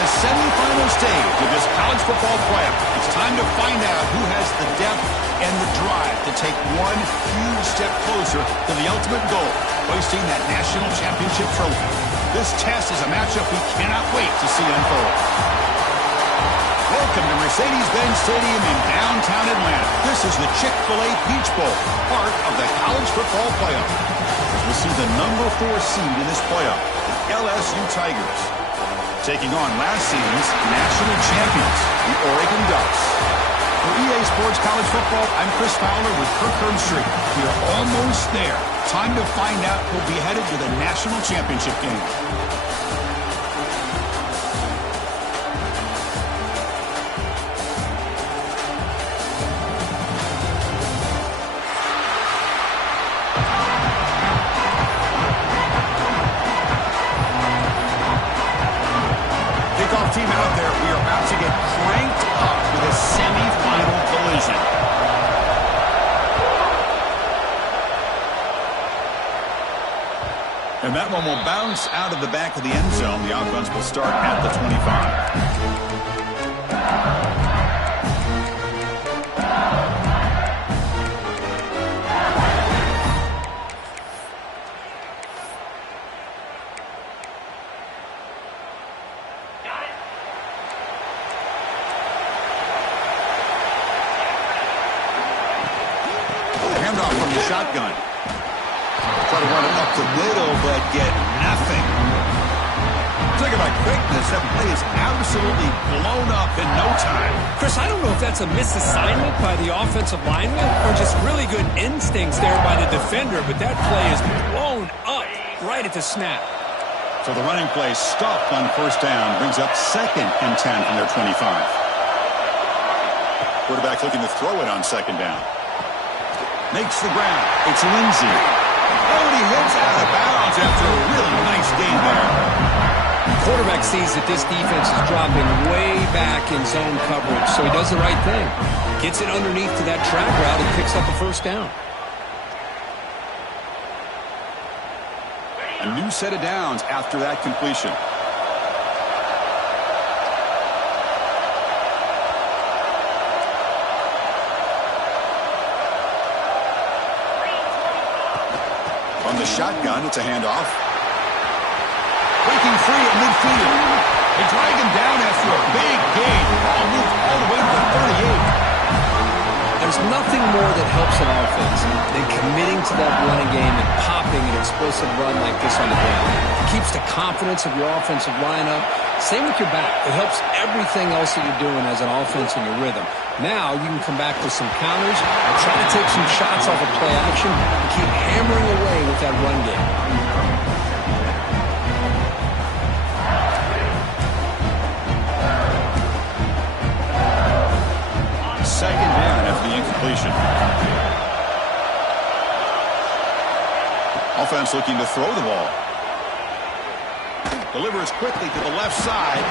the semifinal stage of this college football playoff. It's time to find out who has the depth and the drive to take one huge step closer to the ultimate goal, hoisting that national championship trophy. This test is a matchup we cannot wait to see unfold. Welcome to Mercedes-Benz Stadium in downtown Atlanta. This is the Chick-fil-A Peach Bowl, part of the college football playoff. We'll see the number 4 seed in this playoff, the LSU Tigers, taking on last season's national champions, the Oregon Ducks. For EA Sports College Football, I'm Chris Fowler with Kirk Herbstreit. We are almost there. Time to find out who'll be headed to the national championship game. Team out there, we are about to get cranked up with a semifinal collision. And that one will bounce out of the back of the end zone. The offense will start at the 25. Handoff from the shotgun. Try to run it up the middle, but get nothing. Talk about quickness. That play is absolutely blown up in no time. Chris, I don't know if that's a misassignment by the offensive lineman or just really good instincts there by the defender, but that play is blown up right at the snap. So the running play stopped on first down, brings up 2nd and 10 from their 25. Quarterback looking to throw it on 2nd down. Makes the ground. It's Lindsey. Oh, and he hits out of bounds after a really nice gain there. The quarterback sees that this defense is dropping way back in zone coverage, so he does the right thing. Gets it underneath to that track route and picks up a first down. A new set of downs after that completion. On the shotgun, it's a handoff. Breaking free at midfield. They drag him down after a big gain. Ball moved all the way to the 38. There's nothing more that helps an offense than committing to that running game and popping an explosive run like this on the ground. It keeps the confidence of your offensive lineup. Same with your back. It helps everything else that you're doing as an offense in your rhythm. Now you can come back with some counters and try to take some shots off of play action and keep hammering away with that run game. Second down after the incompletion. Offense looking to throw the ball. Delivers quickly to the left side.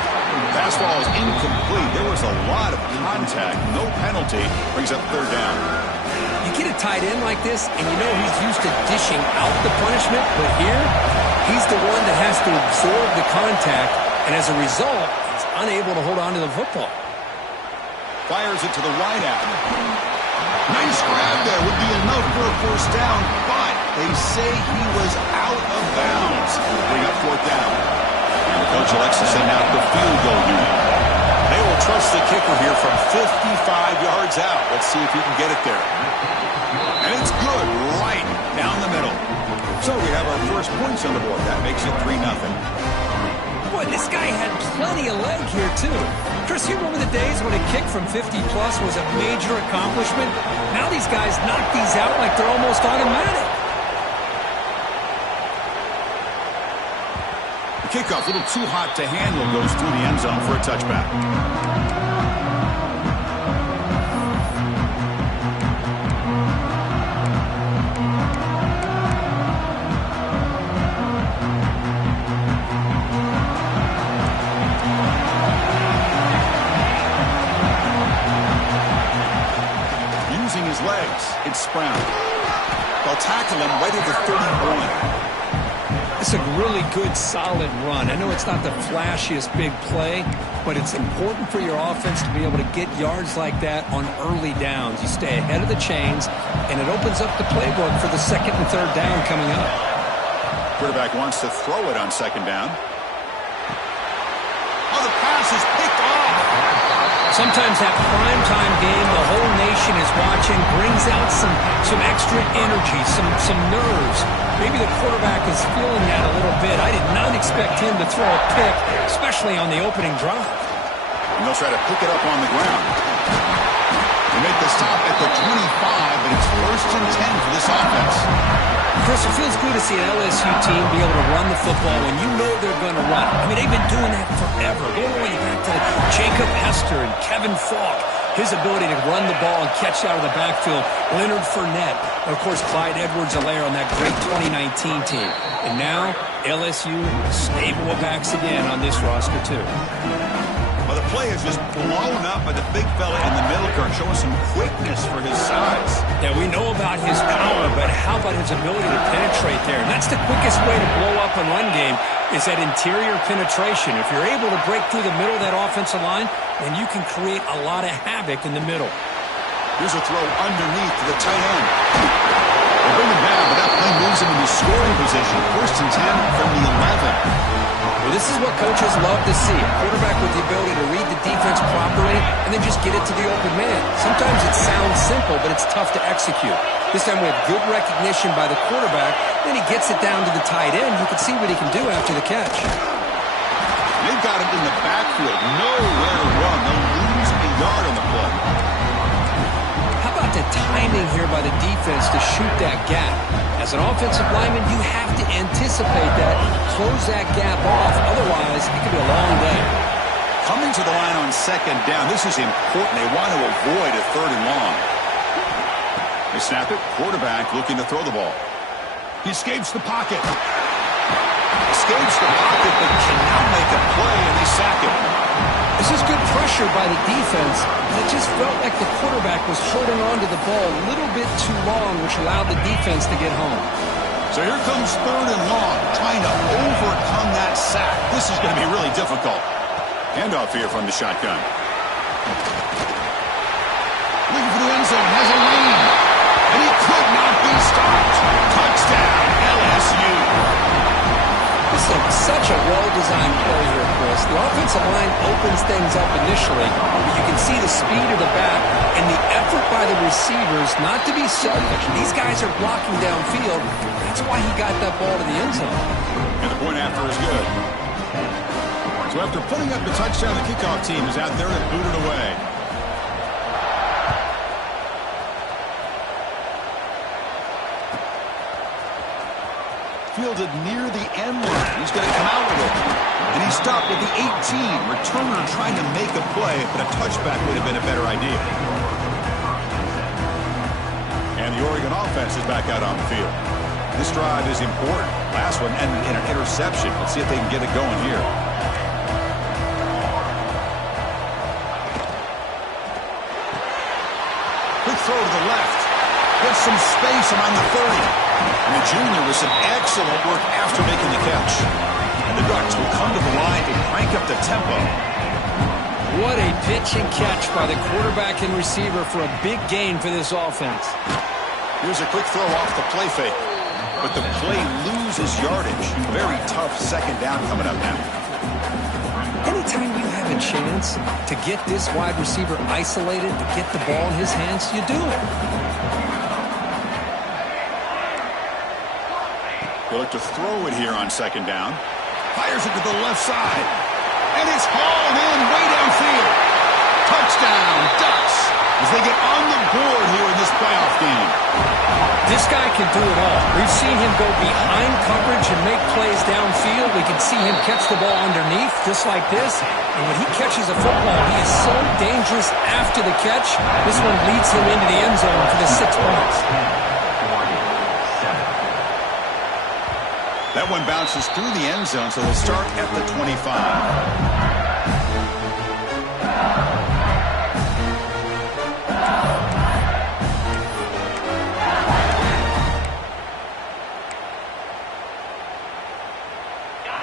Fastball is incomplete. There was a lot of contact. No penalty. Brings up 3rd down. You get a tight end like this, and you know he's used to dishing out the punishment, but here, he's the one that has to absorb the contact, and as a result, he's unable to hold on to the football. Fires it to the wide out. Nice grab there. Would be enough for a first down, but they say he was out of bounds. Bring up 4th down. And the coach elects to send out the field goal unit. They will trust the kicker here from 55 yards out. Let's see if he can get it there. And it's good right down the middle. So we have our first points on the board. That makes it 3-0. Boy, this guy had plenty of leg here, too. Chris, you remember the days when a kick from 50-plus was a major accomplishment? Now these guys knock these out like they're almost automatic. The kickoff, a little too hot to handle, goes through the end zone for a touchback. Legs. It's Brown. They'll tackle him right at the 31. It's a really good, solid run. I know it's not the flashiest big play, but it's important for your offense to be able to get yards like that on early downs. You stay ahead of the chains, and it opens up the playbook for the second and third down coming up. Quarterback wants to throw it on second down. Oh, the pass is picked off. Sometimes that primetime game, the whole nation is watching, brings out some extra energy, some nerves. Maybe the quarterback is feeling that a little bit. I did not expect him to throw a pick, especially on the opening drive. And they'll try to pick it up on the ground. They make the stop at the 25, but it's 1st and 10 for this offense. Chris, it feels good to see an LSU team be able to run the football when you know they're going to run. I mean, they've been doing that forever. Going all the way back to Jacob Hester and Kevin Falk. His ability to run the ball and catch out of the backfield. Leonard Fournette. And, of course, Clyde Edwards-Helaire on that great 2019 team. And now, LSU, stable of backs again on this roster, too. Well, the play is just blown up by the big fella in the middle, Kirk, showing some quickness for his size. Yeah, we know about his power, but how about his ability to penetrate there? And that's the quickest way to blow up a run game, is that interior penetration. If you're able to break through the middle of that offensive line, then you can create a lot of havoc in the middle. Here's a throw underneath to the tight end. They bring him down, but that play moves him into scoring position. 1st and 10 from the 11. Well, this is what coaches love to see. A quarterback with the ability to read the defense properly and then just get it to the open man. Sometimes it sounds simple, but it's tough to execute. This time we have good recognition by the quarterback. Then he gets it down to the tight end. You can see what he can do after the catch. They've got him in the backfield. Nowhere to run. They'll lose a yard on the play. How about the timing here by the defense to shoot that gap? As an offensive lineman, you have to anticipate that, close that gap off. Otherwise, it could be a long day. Coming to the line on second down, this is important. They want to avoid a 3rd and long. They snap it. Quarterback looking to throw the ball. He escapes the pocket. Escapes the pocket, but cannot make a play, and they sack him. This is good pressure by the defense. It just felt like the quarterback was holding on to the ball a little bit too long, which allowed the defense to get home. So here comes 3rd and long, trying to overcome that sack. This is going to be really difficult. Handoff here from the shotgun. Looking for the end zone, has a lane, and he could not be stopped. Touchdown, LSU. This is such a well-designed play here, Chris. The offensive line opens things up initially, but you can see the speed of the back and the effort by the receivers not to be selfish. These guys are blocking downfield. That's why he got that ball to the end zone. And the point after is good. So after putting up the touchdown, the kickoff team is out there and booted away. Fielded near the end line. He's going to come out with it. And he stopped at the 18. Returner trying to make a play, but a touchback would have been a better idea. And the Oregon offense is back out on the field. This drive is important. Last one ended in an interception. Let's see if they can get it going here. Quick throw to the left. Gets some space around the 30. And the junior with some excellent work after making the catch. And the Ducks will come to the line and crank up the tempo. What a pitch and catch by the quarterback and receiver for a big gain for this offense. Here's a quick throw off the play fake. But the play loses yardage. Very tough second down coming up now. Anytime you have a chance to get this wide receiver isolated, to get the ball in his hands, you do it. They'll look to throw it here on second down. Fires it to the left side. And it's hauled in way downfield. Touchdown, Ducks, as they get on the board here in this playoff game. This guy can do it all. We've seen him go behind coverage and make plays downfield. We can see him catch the ball underneath, just like this. And when he catches a football, he is so dangerous after the catch. This one leads him into the end zone for the 6 points. That one bounces through the end zone, so they'll start at the 25.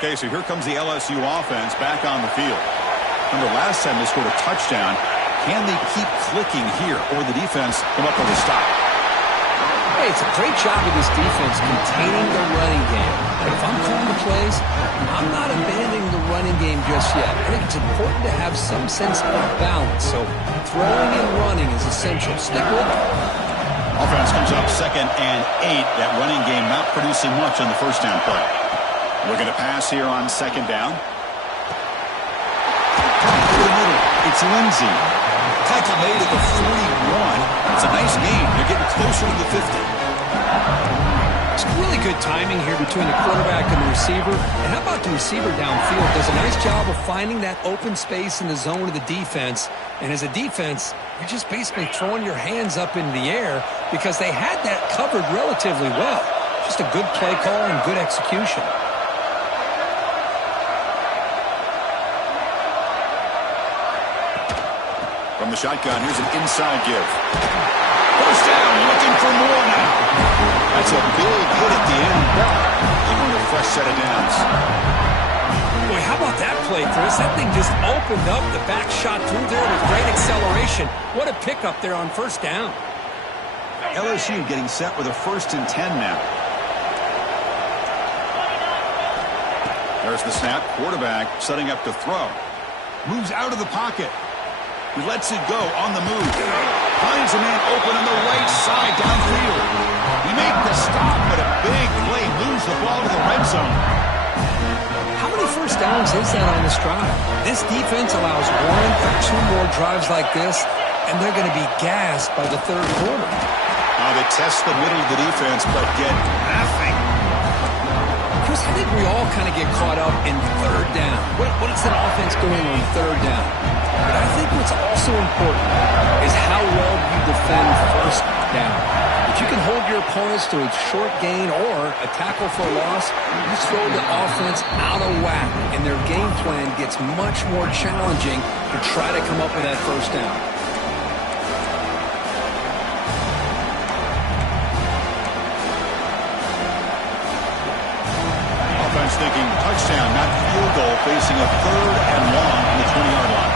Okay, so here comes the LSU offense back on the field. Remember, last time they scored a touchdown. Can they keep clicking here, or the defense come up with a stop? Hey, it's a great job of this defense containing the running game. But if I'm calling the plays, I'm not abandoning the running game just yet. I think it's important to have some sense of balance. So throwing and running is essential. Stick with it. Offense comes up 2nd and 8. That running game not producing much on the first down play. Looking to pass here on 2nd down. To the middle, it's Lindsey. Tackle made at the 41. It's a nice game. They're getting closer to the 50. It's really good timing here between the quarterback and the receiver. And how about the receiver downfield? Does a nice job of finding that open space in the zone of the defense. And as a defense, you're just basically throwing your hands up in the air because they had that covered relatively well. Just a good play call and good execution. From the shotgun, here's an inside give. First down, looking for more now. That's a big hit at the end. They're going to a fresh set of downs. Boy, how about that play, Chris? That thing just opened up. The back shot through there with great acceleration. What a pickup there on first down. LSU getting set with a 1st and 10 now. There's the snap. Quarterback setting up to throw. Moves out of the pocket. He lets it go on the move. Finds a man open on the right side downfield. He made the stop, but a big play. Moves the ball to the red zone. How many first downs is that on this drive? This defense allows 1 or 2 more drives like this, and they're going to be gassed by the 3rd quarter. Now they test the middle of the defense, but get nothing. Chris, I think we all kind of get caught up in 3rd down. What is an offense doing on 3rd down? But I think what's also important is how well you defend 1st down. If you can hold your opponents to a short gain or a tackle for a loss, you throw the offense out of whack, and their game plan gets much more challenging to try to come up with that 1st down. Offense thinking touchdown, not field goal, facing a 3rd and long from the 20-yard line.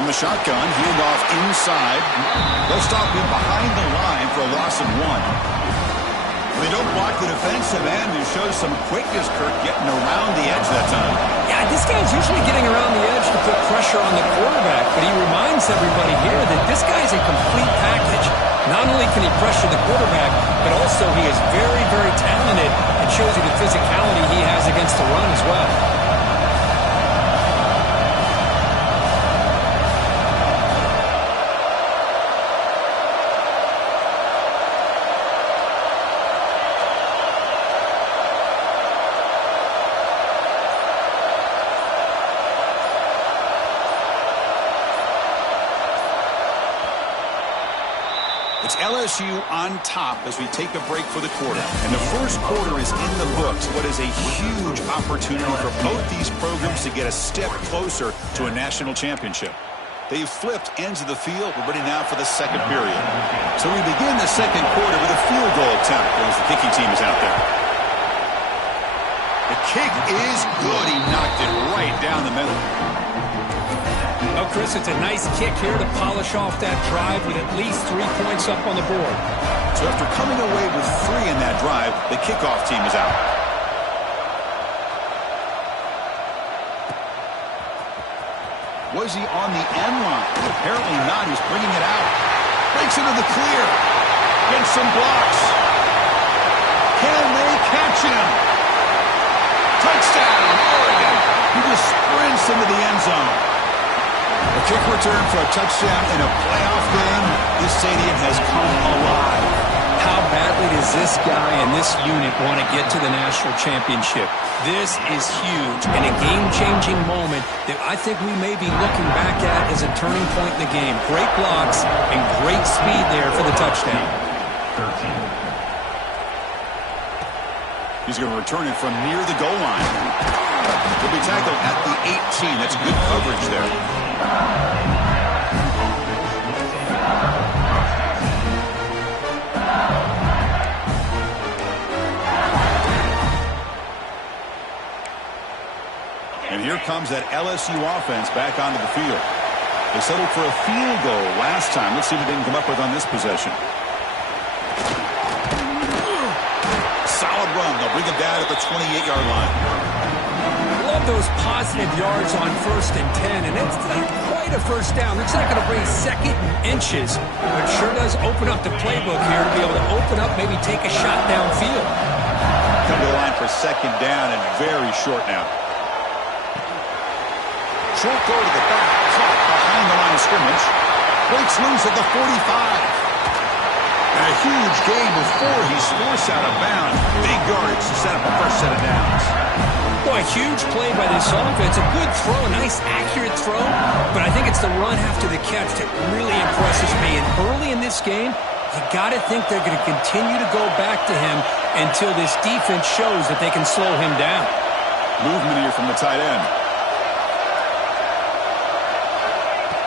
From the shotgun, handoff inside. They'll stop him behind the line for a loss of 1. They don't block the defensive end, who shows some quickness, Kirk, getting around the edge that time. Yeah, this guy's usually getting around the edge to put pressure on the quarterback, but he reminds everybody here that this guy's a complete package. Not only can he pressure the quarterback, but also he is very, very talented and shows you the physicality he has against the run as well. It's LSU on top as we take a break for the quarter. And the first quarter is in the books. What is a huge opportunity for both these programs to get a step closer to a national championship. They've flipped ends of the field. We're ready now for the second period. So we begin the second quarter with a field goal attempt as the kicking team is out there. The kick is good. He knocked it right down the middle. Well, Chris, it's a nice kick here to polish off that drive with at least 3 points up on the board. So after coming away with 3 in that drive, the kickoff team is out. Was he on the end line? Apparently not. He's bringing it out. Breaks into the clear. Against some blocks. Can they catch him? Touchdown, Oregon. He just sprints into the end zone. A kick return for a touchdown in a playoff game. This stadium has come alive. How how badly does this guy and this unit want to get to the national championship? This is huge and a game-changing moment that I think we may be looking back at as a turning point in the game. Great blocks and great speed there for the touchdown. 13. He's going to return it from near the goal line. He'll be tackled at the 18. That's good coverage there. And here comes that LSU offense back onto the field. They settled for a field goal last time. Let's see what they can come up with on this possession. Solid run. They'll bring it down at the 28-yard line. Love those positive yards on 1st and 10, and it's not quite a first down. It's not going to bring second inches, but sure does open up the playbook here to be able to open up, maybe take a shot downfield. Come to the line for second down and very short now. Short go to the back, caught behind the line of scrimmage. Breaks loose at the 45. And a huge gain before he's forced out of bounds. Big yards to set up a first set of downs. Boy, huge play by this offense. A good throw, a nice accurate throw. But I think it's the run after the catch that really impresses me. And early in this game, you got to think they're going to continue to go back to him until this defense shows that they can slow him down. Movement here from the tight end.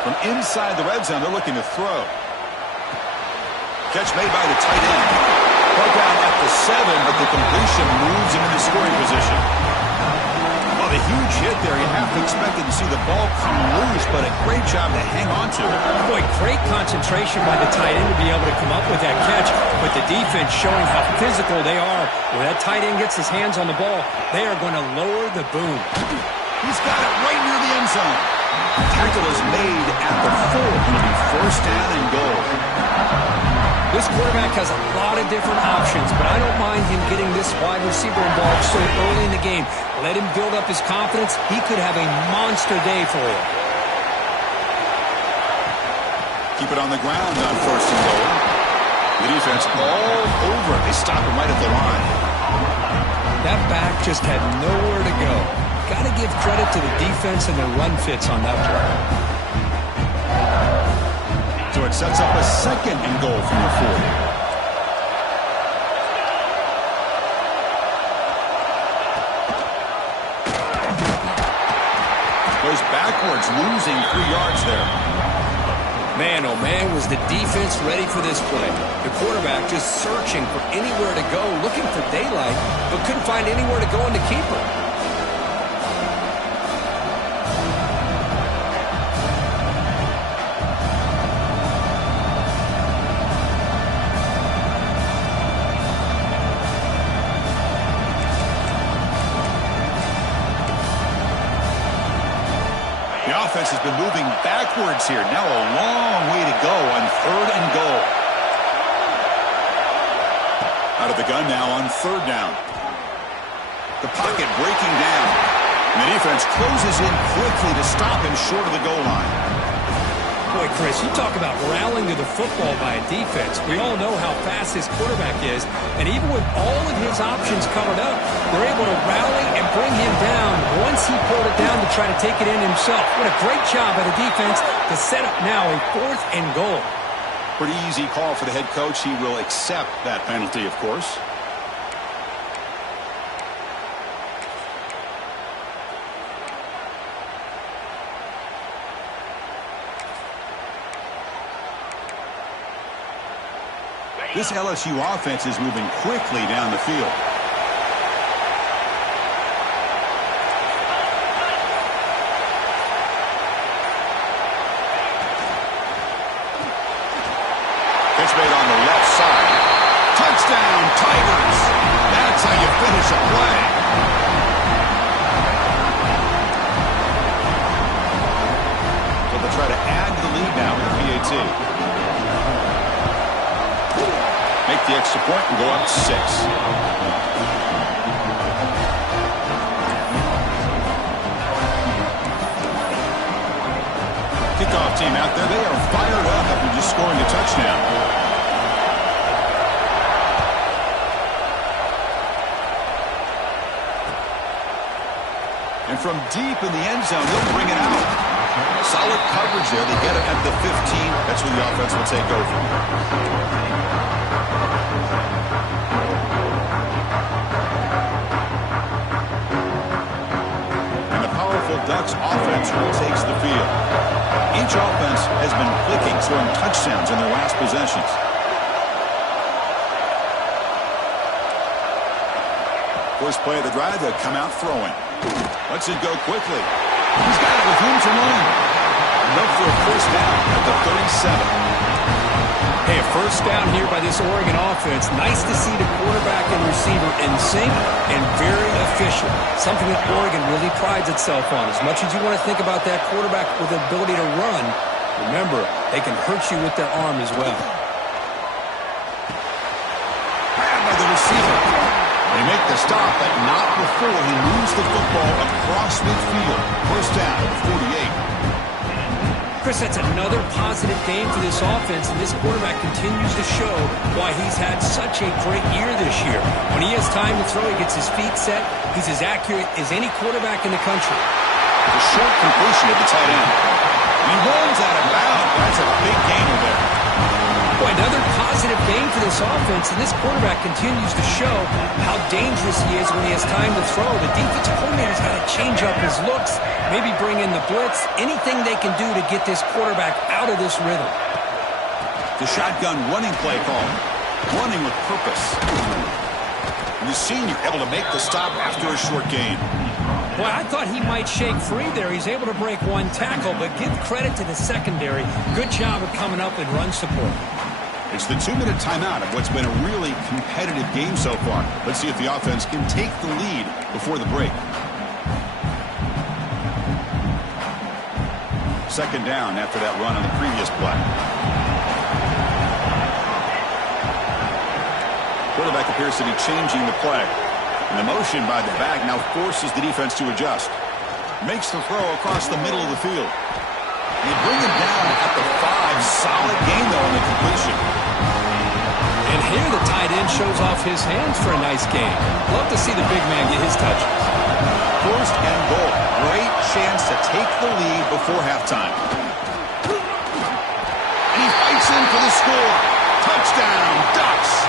From inside the red zone, they're looking to throw. Catch made by the tight end. Brought down at the 7, but the completion moves him into scoring position. Well, the huge hit there, you have to expect to see the ball come loose, but a great job to hang on to it. Boy, great concentration by the tight end to be able to come up with that catch, but the defense showing how physical they are. When that tight end gets his hands on the ball, they are going to lower the boom. He's got it right near the end zone. Tackle is made at the 4. Going to be first down and goal. This quarterback has a lot of different options, but I don't mind him getting this wide receiver involved so early in the game. Let him build up his confidence. He could have a monster day for you. Keep it on the ground on first and goal. The defense all over it. They stop him right at the line. That back just had nowhere to go. Got to give credit to the defense and their run fits on that play. So it sets up a second and goal from the 4. Goes backwards, losing 3 yards there. Man, oh man, was the defense ready for this play. The quarterback just searching for anywhere to go, looking for daylight, but couldn't find anywhere to go in the keeper. Offense has been moving backwards here. Now a long way to go on 3rd and goal. Out of the gun now on 3rd down. The pocket breaking down. And the defense closes in quickly to stop him short of the goal line. Boy, Chris, you talk about rallying to the football by a defense. We all know how fast his quarterback is, and even with all of his options covered up, they're able to rally and bring him down once he pulled it down to try to take it in himself. What a great job by the defense to set up now a 4th and goal. Pretty easy call for the head coach. He will accept that penalty, of course. This LSU offense is moving quickly down the field. Catch made on the left side. Touchdown, Tigers. That's how you finish a play. So they'll try to add to the lead now with the PAT. Make the extra point and go up 6. Kickoff team out there. They are fired up after just scoring a touchdown. And from deep in the end zone, they'll bring it out. Solid coverage there. They get it at the 15. That's where the offense will take over. And the powerful Ducks offense retakes the field. Each offense has been clicking, scoring touchdowns in their last possessions. First play of the drive, they'll come out throwing. Lets it go quickly. He's got it with room to run. Enough for a first down at the 37. Hey, a first down here by this Oregon offense. Nice to see the quarterback and receiver in sync and very efficient. Something that Oregon really prides itself on. As much as you want to think about that quarterback with the ability to run, remember, they can hurt you with their arm as well. Grabbed by the receiver. They make the stop, but not before he moves the football across midfield. First down at the 48. Chris, that's another positive game for this offense, and this quarterback continues to show why he's had such a great year this year. When he has time to throw, he gets his feet set. He's as accurate as any quarterback in the country. The short completion of the tight end. He rolls out of bounds. That's a big gainer there. Boy, another positive game for this offense, and this quarterback continues to show how dangerous he is when he has time to throw. The defensive coordinator's got to change up his looks, maybe bring in the blitz, anything they can do to get this quarterback out of this rhythm. The shotgun running play call. Running with purpose. And the senior able to make the stop after a short gain. Boy, I thought he might shake free there. He's able to break one tackle, but give credit to the secondary. Good job of coming up and run support. It's the 2-minute timeout of what's been a really competitive game so far. Let's see if the offense can take the lead before the break. Second down after that run on the previous play. Quarterback appears to be changing the play. And the motion by the back now forces the defense to adjust. Makes the throw across the middle of the field. They bring him down at the 5. Solid gain, though, on the completion. And here the tight end shows off his hands for a nice game. Love to see the big man get his touches. First and goal. Great chance to take the lead before halftime. And he fights in for the score. Touchdown, Ducks.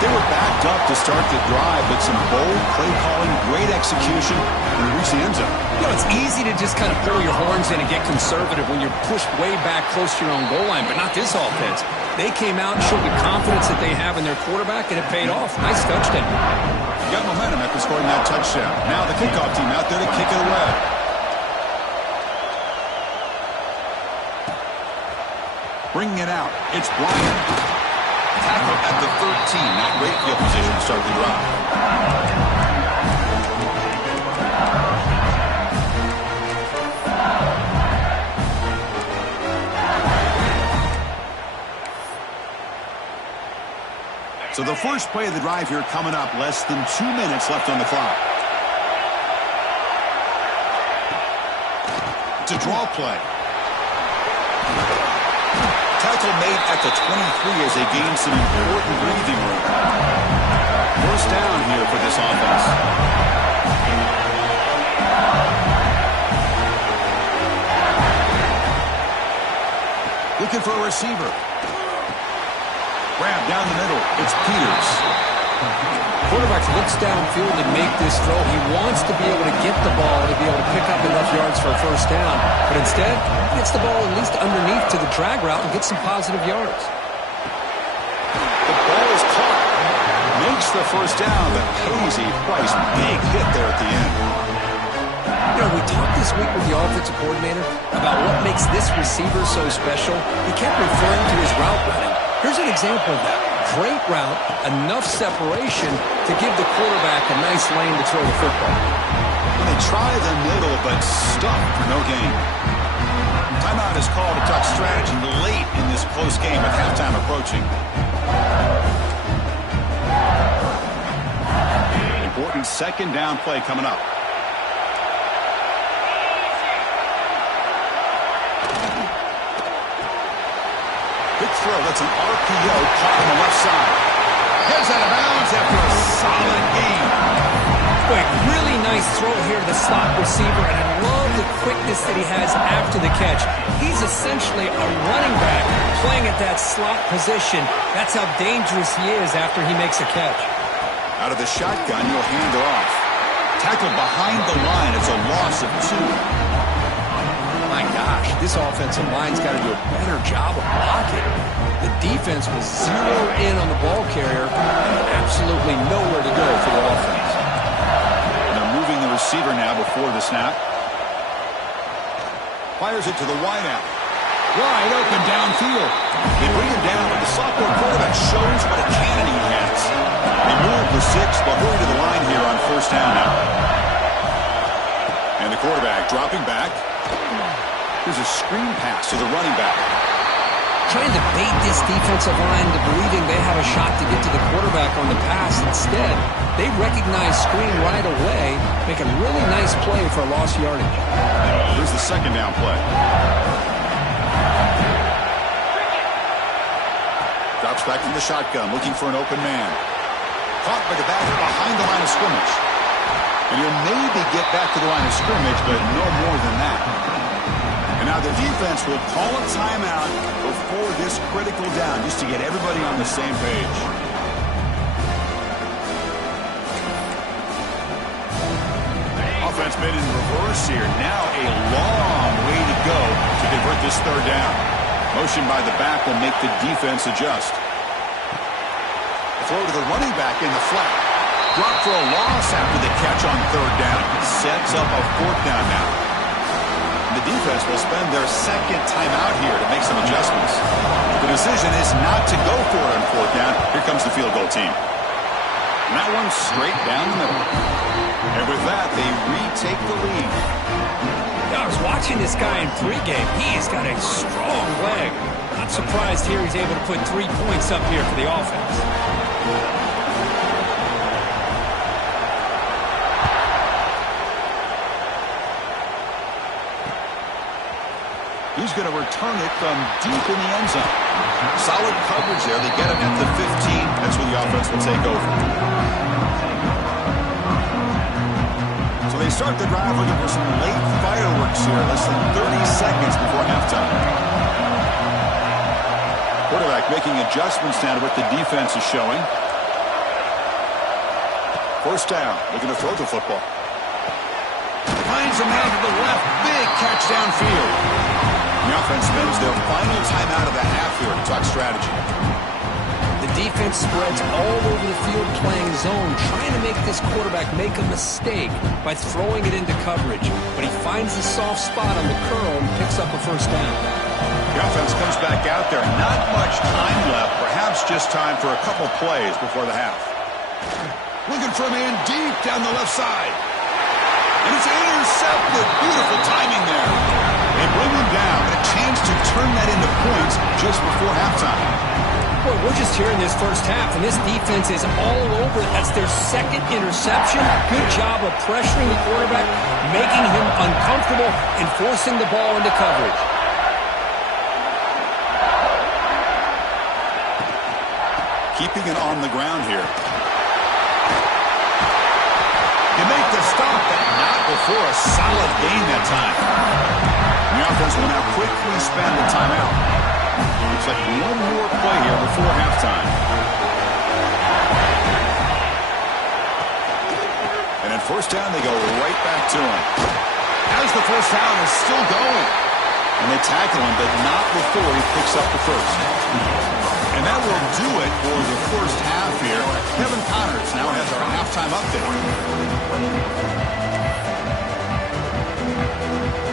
They were backed up to start the drive, but some bold play calling, great execution, and reach the end zone. You know, it's easy to just kind of pull your horns in and get conservative when you're pushed way back close to your own goal line, but not this offense. They came out and showed the confidence that they have in their quarterback, and it paid off. Nice touchdown. Got momentum after scoring that touchdown. Now the kickoff team out there to kick it away. Bringing it out, it's Bryant. Tackle at the 13. Not great field position to start the drive. So the first play of the drive here coming up. Less than 2 minutes left on the clock. It's a draw play. Tackle made at the 23 as they gain some important breathing room. First down here for this offense. Looking for a receiver. Grab down the middle. It's Peters. Quarterback looks downfield and make this throw. He wants to be able to get the ball to be able to pick up enough yards for a first down. But instead, he gets the ball at least underneath to the drag route and gets some positive yards. The ball is caught. Makes the first down, but pays a price. Big hit there at the end. You know, we talked this week with the offensive coordinator about what makes this receiver so special. He kept referring to his route running. Here's an example of that. Great route, enough separation to give the quarterback a nice lane to throw the football. They try the middle, but stuck for no gain. Timeout is called to Duck strategy late in this close game with halftime approaching. Important second down play coming up. Big throw. That's an RPO caught on the left side. Heads out of bounds after a solid game. Boy, really nice nice throw here to the slot receiver, and I love the quickness that he has after the catch. He's essentially a running back playing at that slot position. That's how dangerous he is after he makes a catch. Out of the shotgun, you'll hand it off. Tackled behind the line. It's a loss of 2. My gosh, this offensive line's got to do a better job of blocking. The defense was zeroed in on the ball carrier and absolutely nowhere to go for the offense. They're moving the receiver now before the snap. Fires it to the wideout. Wide open downfield. They bring him down, and the sophomore quarterback shows what a cannon he has. They move the 6, but hurry to the line here on first down now. And the quarterback dropping back. Here's a screen pass to the running back. Trying to bait this defensive line into believing they have a shot to get to the quarterback on the pass. Instead, they recognize screen right away, make a really nice play for lost yardage. Here's the second down play. Drops back from the shotgun, looking for an open man. Caught by the back behind the line of scrimmage. And he'll maybe get back to the line of scrimmage, but no more than that. And now the defense will call a timeout before this critical down, just to get everybody on the same page. Offense made in reverse here. Now a long way to go to convert this third down. Motion by the back will make the defense adjust. A throw to the running back in the flat. Drop for a loss after the catch on third down. Sets up a fourth down now. The defense will spend their second timeout here to make some adjustments. The decision is not to go for it on fourth down. Here comes the field goal team. And that one's straight down the middle. And with that, they retake the lead. I was watching this guy in pregame. He has got a strong leg. Not surprised here he's able to put 3 points up here for the offense. He's going to return it from deep in the end zone. Solid coverage there. They get him at the 15. That's where the offense will take over. So they start the drive looking for some late fireworks here. Less than 30 seconds before halftime. Quarterback making adjustments now to what the defense is showing. First down. Looking to throw the football. Finds a man to the left. Big catch downfield. The offense spends their final timeout of the half here to talk strategy. The defense spreads all over the field playing zone, trying to make this quarterback make a mistake by throwing it into coverage. But he finds the soft spot on the curl and picks up a first down. The offense comes back out there. Not much time left. Perhaps just time for a couple plays before the half. Looking for a man deep down the left side. And it's intercepted. Beautiful timing there. They bring him down, but a chance to turn that into points just before halftime. Boy, we're just here in this first half, and this defense is all over. That's their second interception. Good job of pressuring the quarterback, making him uncomfortable, and forcing the ball into coverage. Keeping it on the ground here. You make the stop, but not before a solid gain that time. The offense will now quickly spend the timeout. Looks like one more play here before halftime. And at first down, they go right back to him. As the first down is still going. And they tackle him, but not before he picks up the first. And that will do it for the first half here. Kevin Connors now has our halftime update.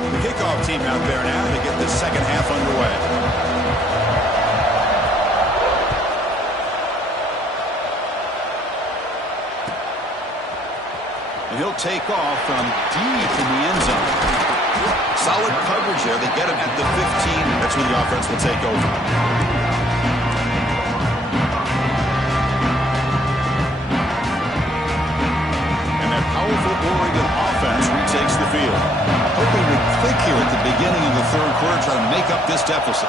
The kickoff team out there now to get the second half underway. And he'll take off from deep in the end zone. Solid coverage there. They get him at the 15. That's where the offense will take over. And that powerful Oregon offense retakes the field. Hoping to click here at the beginning of the third quarter, try to make up this deficit.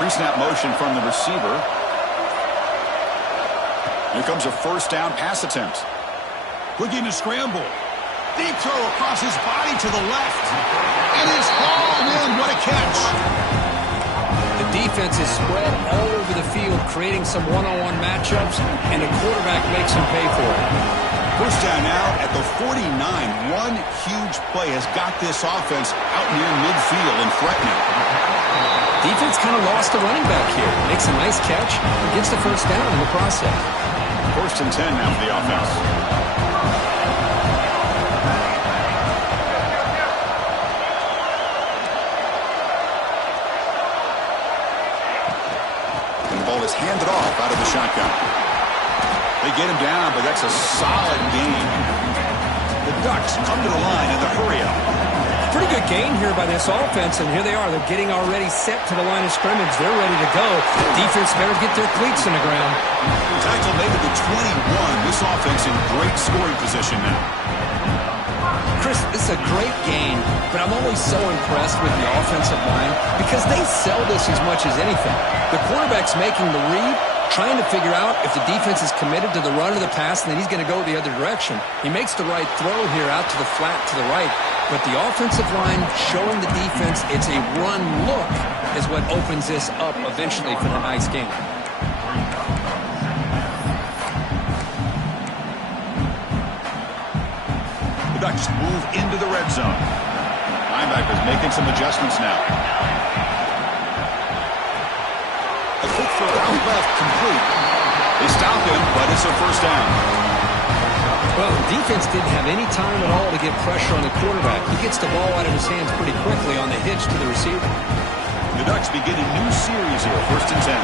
Pre-snap motion from the receiver. Here comes a first down pass attempt. Looking to scramble. Deep throw across his body to the left. And it's hauled in. What a catch. The defense is spread all over the field, creating some one-on-one matchups, and the quarterback makes him pay for it. First down now at the 49. One huge play has got this offense out near midfield and threatening. Defense kind of lost the running back here. Makes a nice catch and gets the first down in the process. First and 10 now for the offense. And the ball is handed off out of the shotgun. They get him down, but that's a solid gain. The Ducks come to the line in the hurry-up. Pretty good gain here by this offense, and here they are. They're getting already set to the line of scrimmage. They're ready to go. Defense better get their cleats in the ground. Tackle made at the 21. This offense in great scoring position now. Chris, this is a great game, but I'm always so impressed with the offensive line because they sell this as much as anything. The quarterback's making the read, trying to figure out if the defense is committed to the run or the pass, and then he's going to go the other direction. He makes the right throw here out to the flat to the right, but the offensive line showing the defense it's a run look is what opens this up eventually for the nice game. The Ducks move into the red zone. Linebackers making some adjustments now. A quick throw out left, complete. They stop him, but it's a first down. Well, the defense didn't have any time at all to get pressure on the quarterback. He gets the ball out of his hands pretty quickly on the hitch to the receiver. The Ducks begin a new series here, first and 10.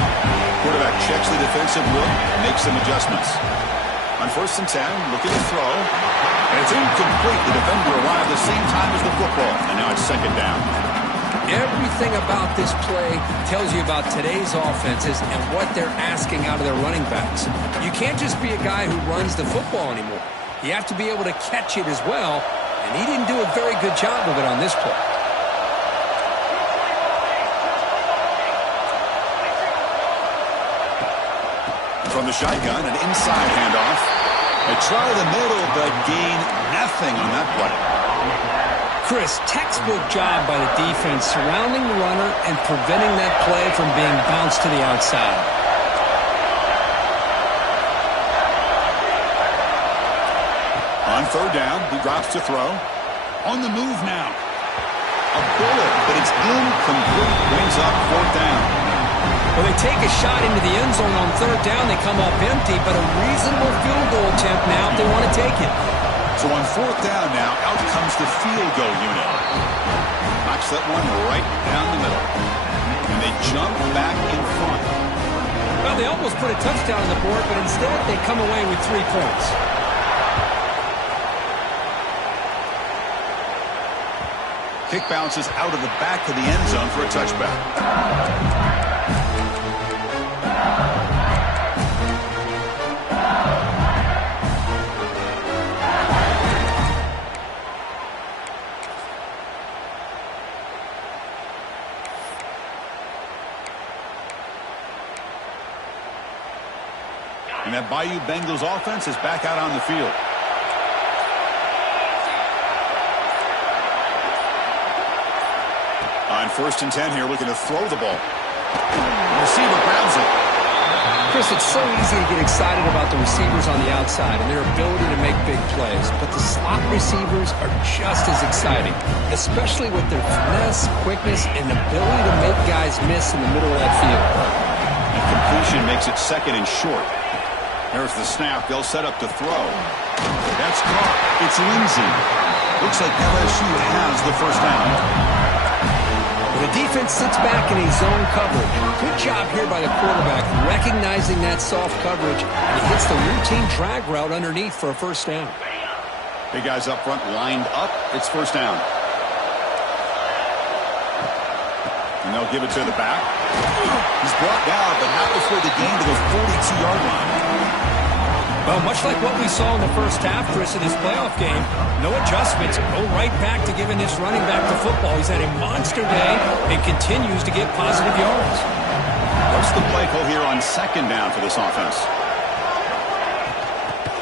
Quarterback checks the defensive look, makes some adjustments. On first and 10, looking to throw. And it's incomplete. The defender arrived the same time as the football, and now it's second down. Everything about this play tells you about today's offenses and what they're asking out of their running backs. You can't just be a guy who runs the football anymore. You have to be able to catch it as well, and he didn't do a very good job of it on this play. From the shotgun, an inside handoff. They try the middle, but gain nothing on that play. Chris, textbook job by the defense surrounding the runner and preventing that play from being bounced to the outside. On third down, he drops to throw. On the move now. A bullet, but it's incomplete. Brings up fourth down. Well, they take a shot into the end zone on third down. They come up empty, but a reasonable field goal attempt now if they want to take it. So on fourth down now, out comes the field goal unit. Knocks that one right down the middle. And they jump back in front. Well, they almost put a touchdown on the board, but instead they come away with 3 points. Kick bounces out of the back of the end zone for a touchback. And that Bayou Bengals offense is back out on the field. On first and 10 here, looking to throw the ball. The receiver grabs it. Chris, it's so easy to get excited about the receivers on the outside and their ability to make big plays. But the slot receivers are just as exciting, especially with their finesse, quickness, and ability to make guys miss in the middle of that field. And completion makes it second and short. There's the snap. They'll set up to throw. That's caught. It's Lindsey. Looks like LSU has the first down. The defense sits back in a zone coverage. Good job here by the quarterback, recognizing that soft coverage, and he hits the routine drag route underneath for a first down. Big guys up front lined up. It's first down. And they'll give it to the back. He's brought down, but not before the gain to the 42-yard line. Well, much like what we saw in the first half, Chris, in this playoff game, no adjustments. Go right back to giving this running back the football. He's had a monster day and continues to get positive yards. What's the play call here on second down for this offense?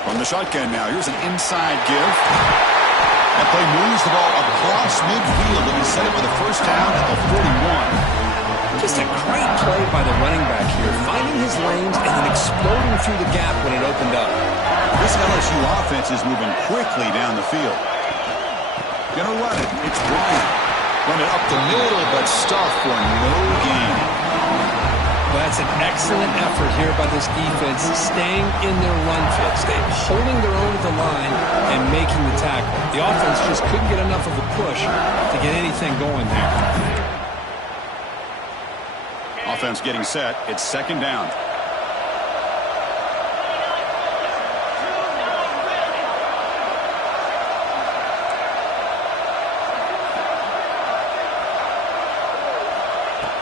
From the shotgun now, here's an inside give. That play moves the ball across midfield, and he set it with a first down at the 41. Just a great play by the running back here, finding his lanes and then exploding through the gap when it opened up. This LSU offense is moving quickly down the field. Gonna run it. It's Bryant. Run it up the middle, but stuffed for no gain. Well, that's an excellent effort here by this defense, staying in their run fit, holding their own at the line and making the tackle. The offense just couldn't get enough of a push to get anything going there. Offense getting set. It's second down.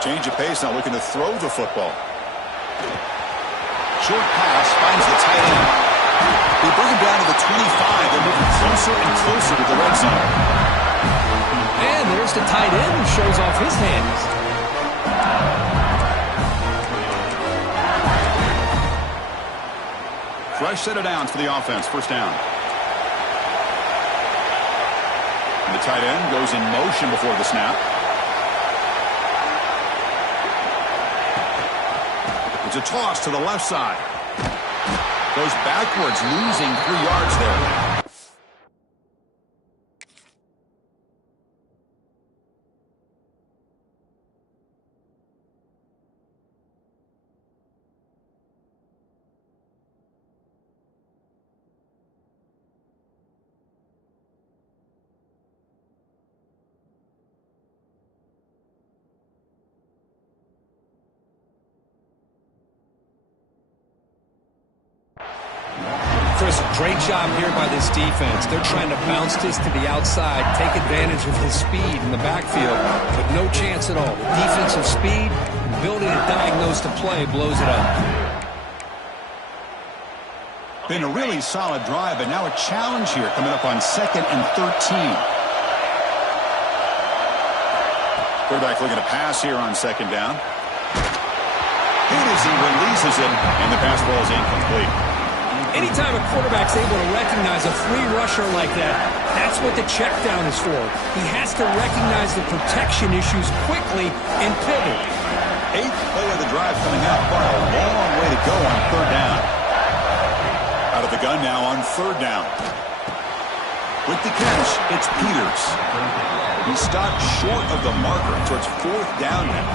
Change of pace, now looking to throw the football. Short pass finds the tight end. They bring him down to the 25. They're moving closer and closer to the red zone. And there's the tight end who shows off his hands. Fresh set of downs for the offense. First down. And the tight end goes in motion before the snap. It's a toss to the left side. Goes backwards, losing 3 yards there. Chris, great job here by this defense. They're trying to bounce this to the outside, take advantage of his speed in the backfield, but no chance at all. The defensive speed, ability to diagnose the play, blows it up. Been a really solid drive, but now a challenge here coming up on 2nd and 13. Quarterback looking to pass here on 2nd down. Hit as he releases it, and the pass ball is incomplete. Anytime a quarterback's able to recognize a free rusher like that, that's what the check down is for. He has to recognize the protection issues quickly and pivot. 8th play of the drive coming up, but a long way to go on 3rd down. Out of the gun now on 3rd down. With the catch, it's Peters. He stopped short of the marker, so it's 4th down now.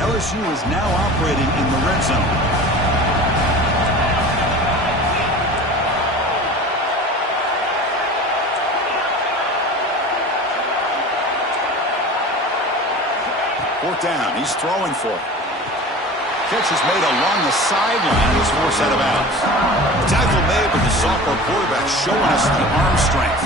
LSU is now operating in the red zone. Fourth down. He's throwing for it. Catch is made along the sideline. He's forced out of bounds. Tackle made, but the sophomore quarterback showing us the arm strength.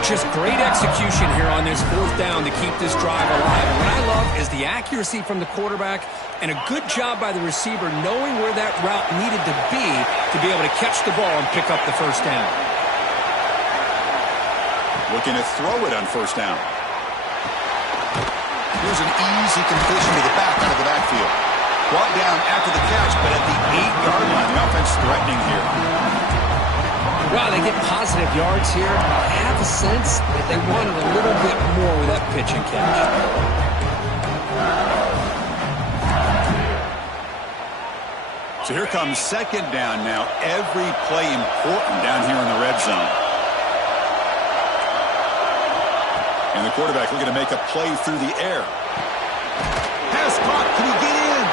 Just great execution here on this 4th down to keep this drive alive. And what I love is the accuracy from the quarterback and a good job by the receiver knowing where that route needed to be able to catch the ball and pick up the 1st down. Looking to throw it on 1st down. Here's an easy completion to the back out of the backfield. Brought down after the catch, but at the 8-yard line, the offense threatening here. Wow, they get positive yards here. I have a sense that they wanted a little bit more with that pitch and catch. So here comes 2nd down now. Every play important down here in the red zone. And the quarterback looking to make a play through the air. Pass caught. Can he get in?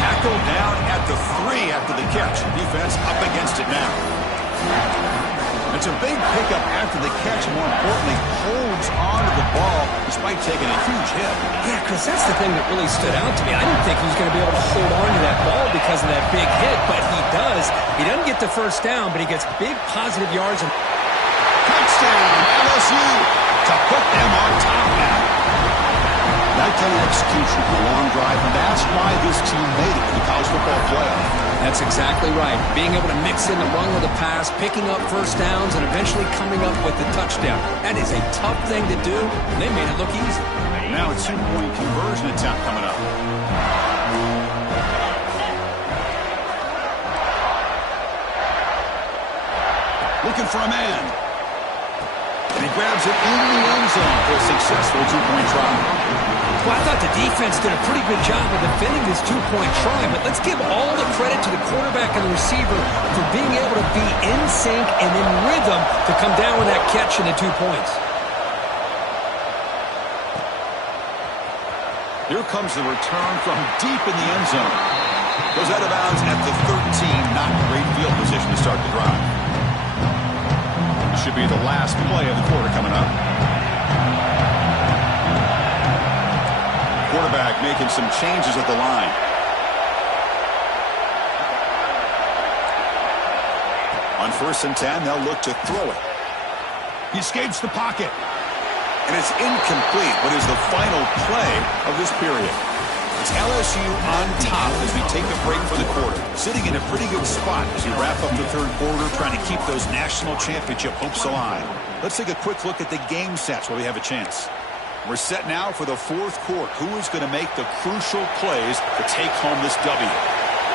Tackled down at the 3 after the catch. Defense up against it now. It's a big pickup after the catch, and more importantly, holds on to the ball despite taking a huge hit. Yeah, Chris, that's the thing that really stood out to me. I didn't think he was going to be able to hold on to that ball because of that big hit, but he does. He doesn't get the 1st down, but he gets big positive yards. Touchdown, LSU, to put them on top now. 19 and execution for a long drive, and that's why this team made it in the college football playoff. That's exactly right. Being able to mix in the run with a pass, picking up first downs, and eventually coming up with the touchdown. That is a tough thing to do, and they made it look easy. Now a two-point conversion attempt coming up. Looking for a man. And he grabs it in the end zone for a successful two-point try. Well, I thought the defense did a pretty good job of defending this two-point try, but let's give all the credit to the quarterback and the receiver for being able to be in sync and in rhythm to come down with that catch and the 2 points. Here comes the return from deep in the end zone. Goes out of bounds at the 13. Not great field position to start the drive. This should be the last play of the quarter coming up. Quarterback making some changes at the line. On 1st and 10, they'll look to throw it. He escapes the pocket. And it's incomplete. What is the final play of this period? It's LSU on top as we take a break for the quarter. Sitting in a pretty good spot as we wrap up the third quarter, trying to keep those national championship hopes alive. Let's take a quick look at the game stats while we have a chance. We're set now for the fourth quarter. Who is going to make the crucial plays to take home this W?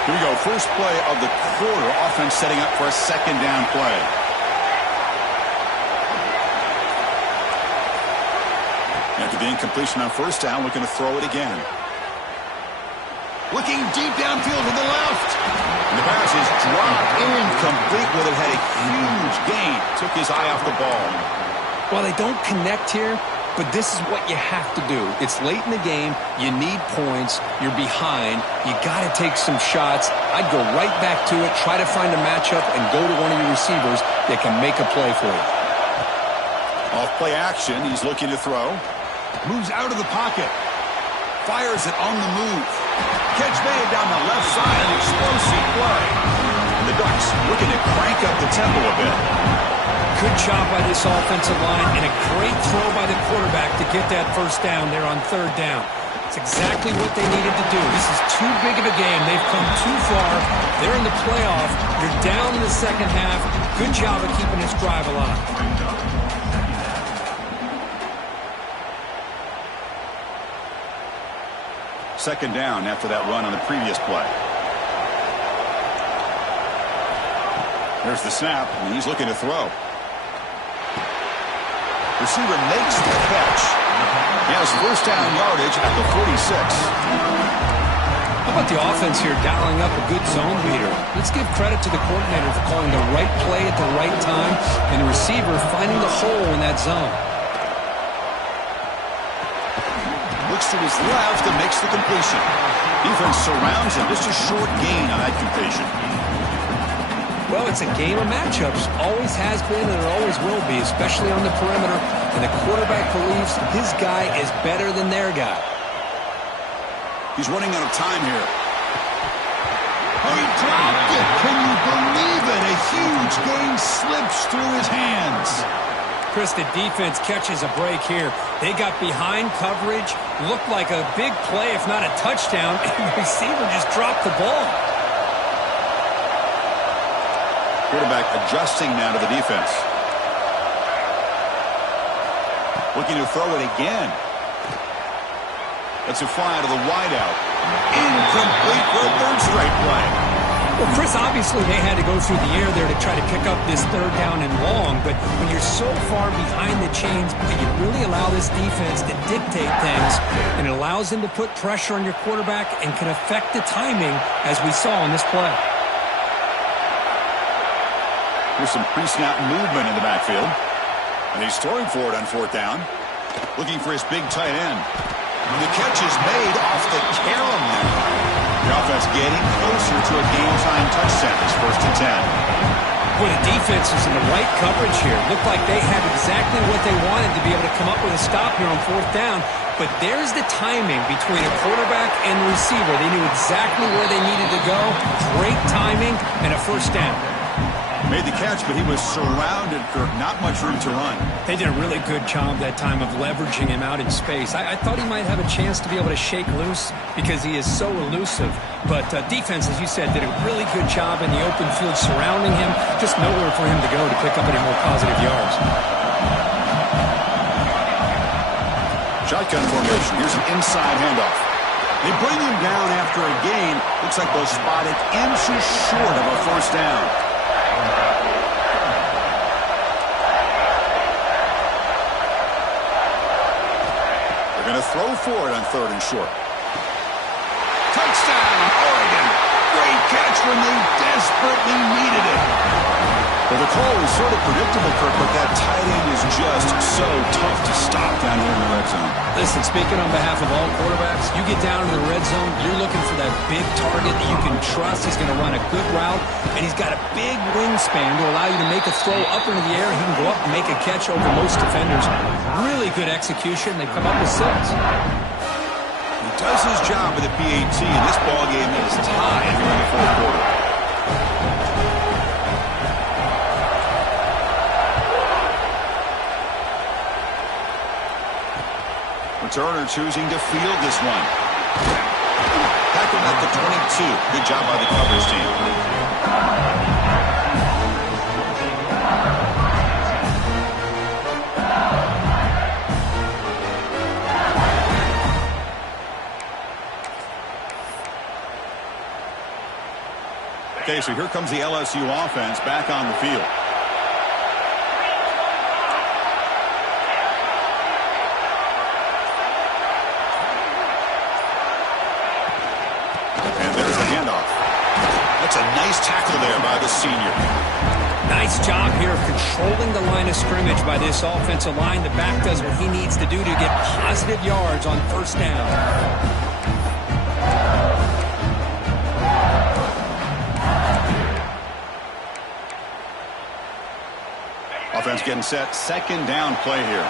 Here we go. First play of the quarter. Offense setting up for a second down play. After the incompletion on first down, looking to throw it again. Looking deep downfield to the left. And the pass is dropped incomplete. Well, it had a huge gain. Took his eye off the ball. Well, they don't connect here, but this is what you have to do. It's late in the game. You need points. You're behind. You got to take some shots. I'd go right back to it, try to find a matchup, and go to one of your receivers that can make a play for you. Off play action. He's looking to throw. Moves out of the pocket. Fires it on the move. Catch made down the left side. An explosive play. And the Ducks looking to crank up the tempo a bit. Good job by this offensive line and a great throw by the quarterback to get that first down there on third down. It's exactly what they needed to do. This is too big of a game. They've come too far. They're in the playoff. You're down in the second half. Good job of keeping this drive alive. Second down after that run on the previous play. There's the snap, and he's looking to throw. Receiver makes the catch. He has first down yardage at the 46. How about the offense here dialing up a good zone beater? Let's give credit to the coordinator for calling the right play at the right time and the receiver finding the hole in that zone. Looks to his left and makes the completion. Defense surrounds him. Just a short gain on that completion. Well, it's a game of matchups. Always has been and it always will be, especially on the perimeter. And the quarterback believes his guy is better than their guy. He's running out of time here. Oh, he dropped it. Can you believe it? A huge gain slips through his hands. Chris, the defense catches a break here. They got behind coverage, looked like a big play, if not a touchdown, and the receiver just dropped the ball. Quarterback adjusting now to the defense. Looking to throw it again. That's a fly to the wideout. Incomplete for a third straight play. Well, Chris, obviously they had to go through the air there to try to pick up this third down and long, but when you're so far behind the chains, you really allow this defense to dictate things, and it allows them to put pressure on your quarterback and can affect the timing, as we saw in this play. There's some pre-snap movement in the backfield. And he's throwing for it on fourth down. Looking for his big tight end. And the catch is made off the carom there. The offense getting closer to a game-time touchdown. It's 1st and 10. Boy, the defense was in the right coverage here. Looked like they had exactly what they wanted to be able to come up with a stop here on fourth down. But there's the timing between a quarterback and the receiver. They knew exactly where they needed to go. Great timing and a first down. Made the catch, but he was surrounded for not much room to run. They did a really good job that time of leveraging him out in space. I thought he might have a chance to be able to shake loose because he is so elusive. But defense, as you said, did a really good job in the open field surrounding him. Just nowhere for him to go to pick up any more positive yards. Shotgun formation. Here's an inside handoff. They bring him down after a gain. Looks like they'll spot it inches short of a first down. They're going to throw for it on 3rd and short. Touchdown, Oregon. Great catch when they desperately needed it. Well, the call was sort of predictable, Kirk, but that tight end is just so tough to stop down here in the red zone. Listen, speaking on behalf of all quarterbacks, you get down to the red zone, you're looking for that big target that you can trust. He's going to run a good route, and he's got a big wingspan to allow you to make a throw up into the air. He can go up and make a catch over most defenders. Really good execution. They come up with 6. He does his job with the PAT, and this ballgame is tied here in the 4th quarter. Turner choosing to field this one. Tackled at the 22. Good job by the coverage team. Okay, so here comes the LSU offense back on the field. That's a nice tackle there by the senior. Nice job here of controlling the line of scrimmage by this offensive line. The back does what he needs to do to get positive yards on 1st down. Offense getting set. 2nd down play here.